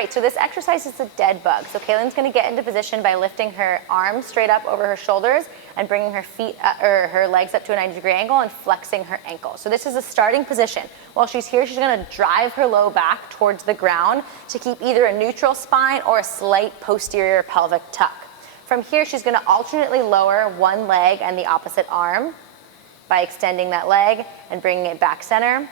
right, so this exercise is a dead bug. So Kaylin's gonna get into position by lifting her arms straight up over her shoulders and bringing her feet, or her legs up to a 90-degree angle and flexing her ankle. So this is a starting position. While she's here, she's gonna drive her low back towards the ground to keep either a neutral spine or a slight posterior pelvic tuck. From here, she's gonna alternately lower one leg and the opposite arm by extending that leg and bringing it back center.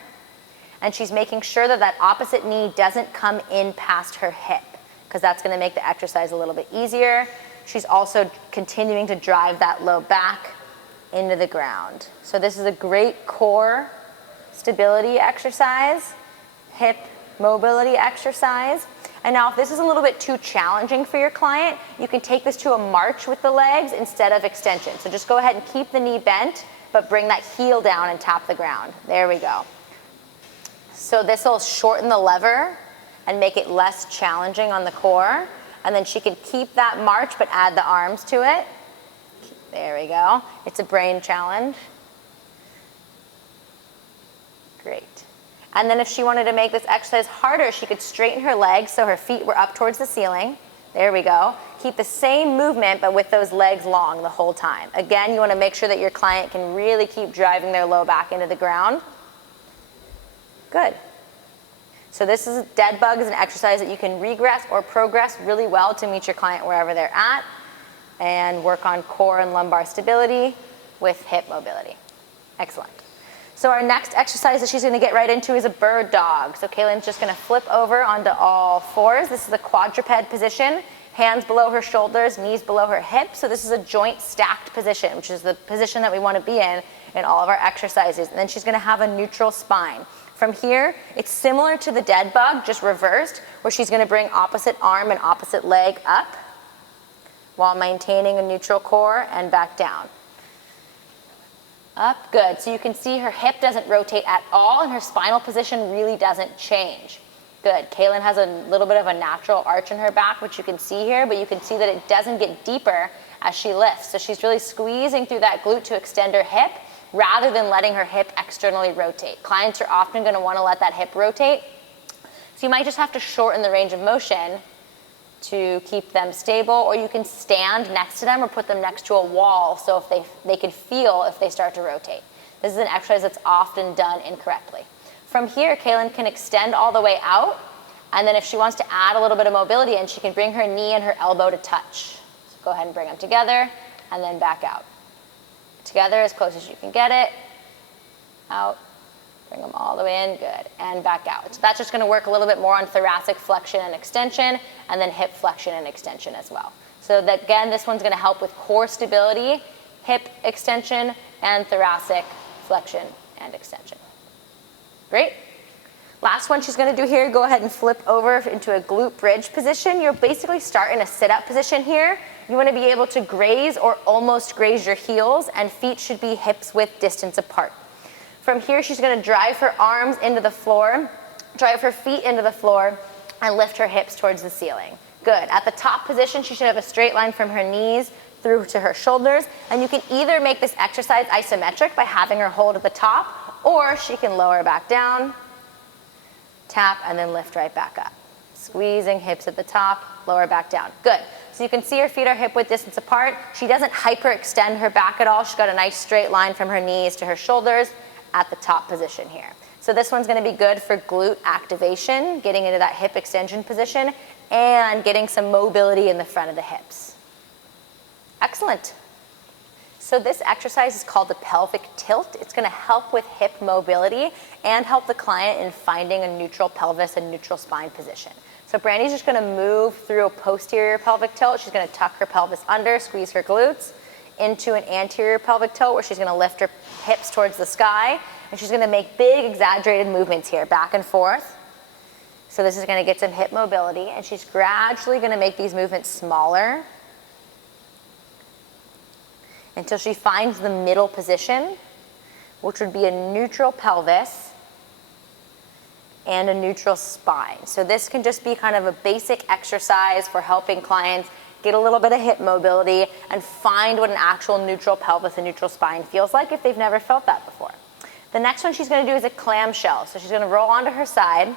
And she's making sure that that opposite knee doesn't come in past her hip, because that's gonna make the exercise a little bit easier. She's also continuing to drive that low back into the ground. So this is a great core stability exercise, hip mobility exercise. And now if this is a little bit too challenging for your client, you can take this to a march with the legs instead of extension. So just go ahead and keep the knee bent, but bring that heel down and tap the ground. There we go. So this will shorten the lever and make it less challenging on the core. And then she can keep that march, but add the arms to it. There we go. It's a brain challenge. Great. And then if she wanted to make this exercise harder, she could straighten her legs so her feet were up towards the ceiling. There we go. Keep the same movement, but with those legs long the whole time. Again, you want to make sure that your client can really keep driving their low back into the ground. Good. So this is dead bug is an exercise that you can regress or progress really well to meet your client wherever they're at and work on core and lumbar stability with hip mobility. Excellent. So our next exercise that she's going to get right into is a bird dog. So Kaylin's just going to flip over onto all fours. This is a quadruped position. Hands below her shoulders, knees below her hips. So this is a joint stacked position, which is the position that we want to be in all of our exercises. And then she's going to have a neutral spine. From here, it's similar to the dead bug, just reversed, where she's going to bring opposite arm and opposite leg up while maintaining a neutral core and back down. Up, good. So you can see her hip doesn't rotate at all and her spinal position really doesn't change. Good. Kaylin has a little bit of a natural arch in her back, which you can see here, but you can see that it doesn't get deeper as she lifts. So she's really squeezing through that glute to extend her hip rather than letting her hip externally rotate. Clients are often going to want to let that hip rotate. So you might just have to shorten the range of motion to keep them stable, or you can stand next to them or put them next to a wall so if they can feel if they start to rotate. This is an exercise that's often done incorrectly. From here, Kaylin can extend all the way out, and then if she wants to add a little bit of mobility in, she can bring her knee and her elbow to touch. So go ahead and bring them together, and then back out. Together as close as you can get it. Out. Bring them all the way in, good, and back out. So that's just going to work a little bit more on thoracic flexion and extension, and then hip flexion and extension as well. So that, again, this one's going to help with core stability, hip extension, and thoracic flexion and extension. Great. Last one she's going to do here, go ahead and flip over into a glute bridge position. You'll basically start in a sit-up position here. You want to be able to graze or almost graze your heels, and feet should be hips width distance apart. From here, she's going to drive her arms into the floor, drive her feet into the floor, and lift her hips towards the ceiling. Good. At the top position, she should have a straight line from her knees through to her shoulders, and you can either make this exercise isometric by having her hold at the top, or she can lower back down, tap, and then lift right back up. Squeezing hips at the top, lower back down. Good. So you can see her feet are hip width distance apart. She doesn't hyperextend her back at all. She's got a nice straight line from her knees to her shoulders at the top position here. So this one's going to be good for glute activation, getting into that hip extension position, and getting some mobility in the front of the hips. Excellent. So this exercise is called the pelvic tilt. It's going to help with hip mobility and help the client in finding a neutral pelvis and neutral spine position. So Brandy's just going to move through a posterior pelvic tilt. She's going to tuck her pelvis under, squeeze her glutes, into an anterior pelvic tilt where she's going to lift her hips towards the sky, and she's going to make big exaggerated movements here, back and forth. So this is going to get some hip mobility, and she's gradually going to make these movements smaller until she finds the middle position, which would be a neutral pelvis and a neutral spine. So this can just be kind of a basic exercise for helping clients get a little bit of hip mobility and find what an actual neutral pelvis and neutral spine feels like if they've never felt that before. The next one she's going to do is a clamshell. So she's going to roll onto her side.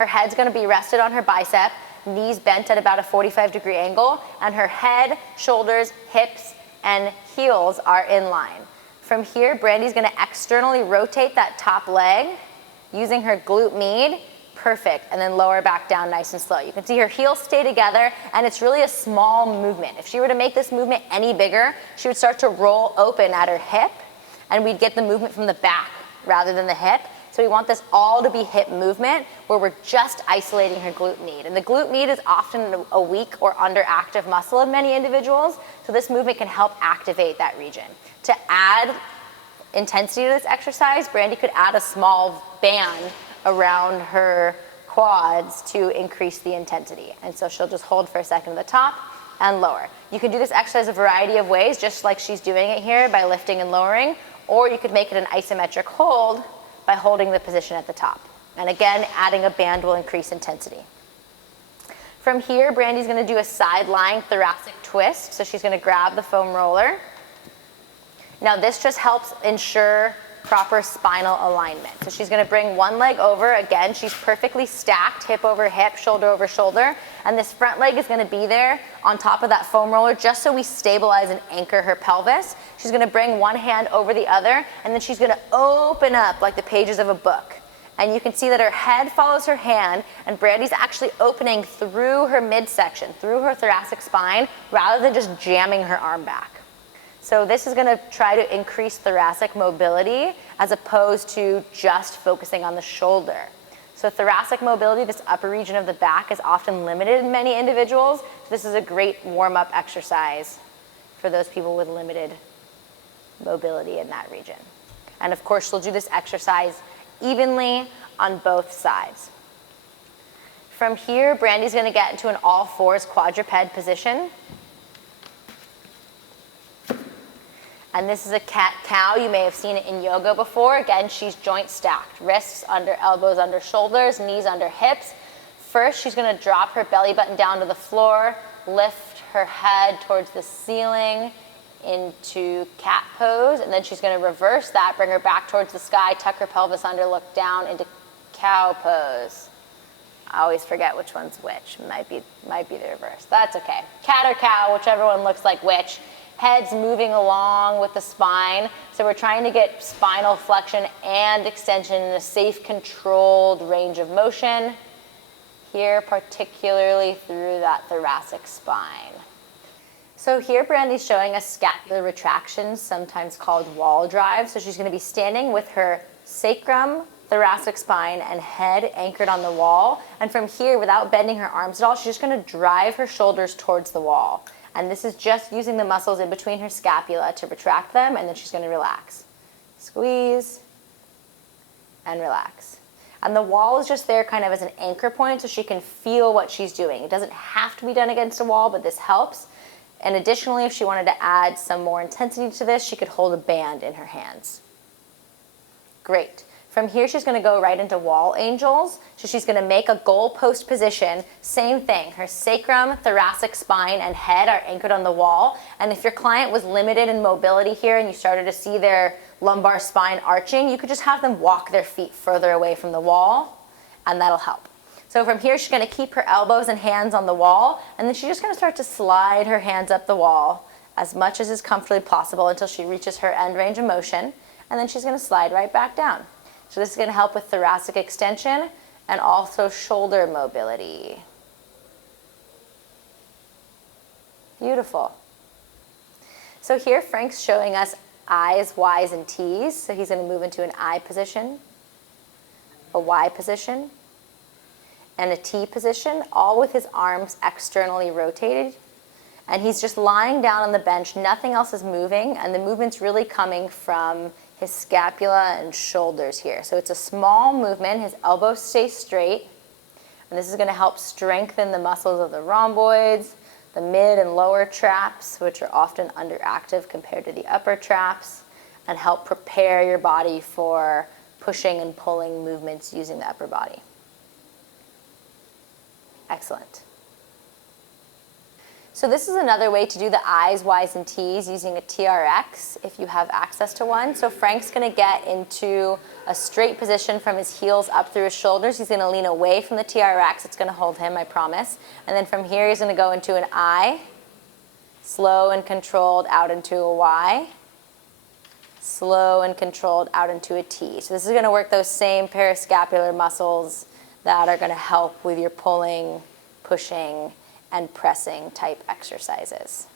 Her head's gonna be rested on her bicep, knees bent at about a 45-degree angle, and her head, shoulders, hips, and heels are in line. From here, Brandy's gonna externally rotate that top leg using her glute med, perfect, and then lower back down nice and slow. You can see her heels stay together, and it's really a small movement. If she were to make this movement any bigger, she would start to roll open at her hip, and we'd get the movement from the back rather than the hip. So we want this all to be hip movement where we're just isolating her glute med. And the glute med is often a weak or underactive muscle in many individuals, so this movement can help activate that region. To add intensity to this exercise, Brandy could add a small band around her quads to increase the intensity. And so she'll just hold for a second at the top and lower. You can do this exercise a variety of ways, just like she's doing it here by lifting and lowering, or you could make it an isometric hold by holding the position at the top. And again, adding a band will increase intensity. From here, Brandy's gonna do a side lying thoracic twist. So she's gonna grab the foam roller. Now this just helps ensure proper spinal alignment. So she's gonna bring one leg over. Again, she's perfectly stacked, hip over hip, shoulder over shoulder. And this front leg is gonna be there on top of that foam roller just so we stabilize and anchor her pelvis. She's gonna bring one hand over the other, and then she's gonna open up like the pages of a book. And you can see that her head follows her hand, and Brandy's actually opening through her midsection, through her thoracic spine, rather than just jamming her arm back. So this is gonna try to increase thoracic mobility as opposed to just focusing on the shoulder. So thoracic mobility, this upper region of the back, is often limited in many individuals. So this is a great warm-up exercise for those people with limited mobility in that region. And of course, she'll do this exercise evenly on both sides. From here, Brandy's gonna get into an all fours quadruped position. And this is a cat-cow. You may have seen it in yoga before. Again, she's joint stacked. Wrists under elbows, under shoulders, knees under hips. First, she's gonna drop her belly button down to the floor, lift her head towards the ceiling into cat pose, and then she's gonna reverse that, bring her back towards the sky, tuck her pelvis under, look down into cow pose. I always forget which one's which. Might be the reverse. That's okay. Cat or cow, whichever one looks like which. Head's moving along with the spine. So we're trying to get spinal flexion and extension in a safe, controlled range of motion. Here, particularly through that thoracic spine. So here, Brandy's showing us scapular retractions, sometimes called wall drive. So she's gonna be standing with her sacrum, thoracic spine, and head anchored on the wall. And from here, without bending her arms at all, she's just gonna drive her shoulders towards the wall. And this is just using the muscles in between her scapula to retract them, and then she's gonna relax. Squeeze, and relax. And the wall is just there kind of as an anchor point so she can feel what she's doing. It doesn't have to be done against a wall, but this helps. And additionally, if she wanted to add some more intensity to this, she could hold a band in her hands. Great. From here, she's gonna go right into wall angels. So she's gonna make a goalpost position. Same thing, her sacrum, thoracic spine, and head are anchored on the wall. And if your client was limited in mobility here and you started to see their lumbar spine arching, you could just have them walk their feet further away from the wall, and that'll help. So from here, she's gonna keep her elbows and hands on the wall, and then she's just gonna start to slide her hands up the wall as much as is comfortably possible until she reaches her end range of motion, and then she's gonna slide right back down. So this is gonna help with thoracic extension and also shoulder mobility. Beautiful. So here Frank's showing us I's, Y's, and T's. So he's gonna move into an I position, a Y position, and a T position, all with his arms externally rotated. And he's just lying down on the bench, nothing else is moving, and the movement's really coming from his scapula and shoulders here. So it's a small movement, his elbows stay straight, and this is gonna help strengthen the muscles of the rhomboids, the mid and lower traps, which are often underactive compared to the upper traps, and help prepare your body for pushing and pulling movements using the upper body. Excellent. So this is another way to do the I's, Y's, and T's using a TRX if you have access to one. So Frank's gonna get into a straight position from his heels up through his shoulders. He's gonna lean away from the TRX. It's gonna hold him, I promise. And then from here, he's gonna go into an I, slow and controlled out into a Y, slow and controlled out into a T. So this is gonna work those same parascapular muscles that are gonna help with your pulling, pushing, and pressing type exercises.